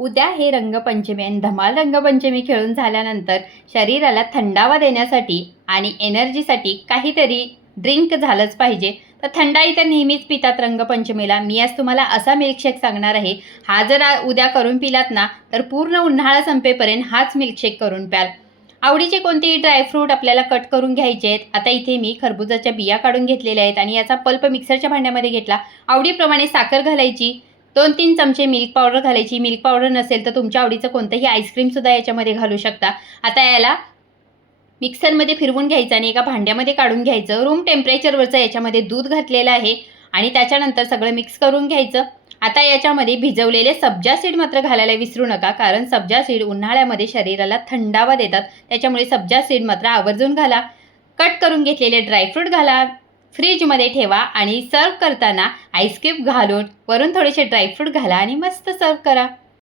उद्या हे रंगपंचमी आणि धमाल रंगपंचमी खेळून झाल्यानंतर शरीराला थंडावा देण्यासाठी आणि एनर्जीसाठी काहीतरी ड्रिंक झालंच पाहिजे. तर थंडाई तर नेहमीच पितात रंगपंचमीला. मी आज तुम्हाला असा मिल्कशेक सांगणार आहे. हा जर उद्या करून पिलात ना तर पूर्ण उन्हाळा संपेपर्यंत हाच मिल्कशेक करून प्याल. आवडीचे कोणतेही ड्रायफ्रूट आपल्याला कट करून घ्यायचे आहेत. आता इथे मी खरबुजाच्या बिया काढून घेतलेल्या आहेत आणि याचा पल्प मिक्सरच्या भांड्यामध्ये घेतला. आवडीप्रमाणे साखर घालायची, 2-3 चमचे मिल्क पावडर घालायची. मिल्क पावडर नसेल तर तुमच्या आवडीचं कोणतंही आईस्क्रीमसुद्धा याच्यामध्ये घालू शकता. आता याला मिक्सरमध्ये फिरवून घ्यायचं आणि एका भांड्यामध्ये काढून घ्यायचं. रूम टेम्परेचरवरचं याच्यामध्ये दूध घातलेलं आहे आणि त्याच्यानंतर सगळं मिक्स करून घ्यायचं. आता याच्यामध्ये भिजवलेले सब्जा सीड मात्र घालायला विसरू नका, कारण सब्जा सीड उन्हाळ्यामध्ये शरीराला थंडावा देतात. त्याच्यामुळे सब्जा सीड मात्र आवर्जून घाला. कट करून घेतलेले ड्रायफ्रूट घाला, फ्रीजमध्ये ठेवा आणि सर्व करताना आईस्क्रीम घालून वरून थोडेसे ड्रायफ्रूट घाला आणि मस्त सर्व करा.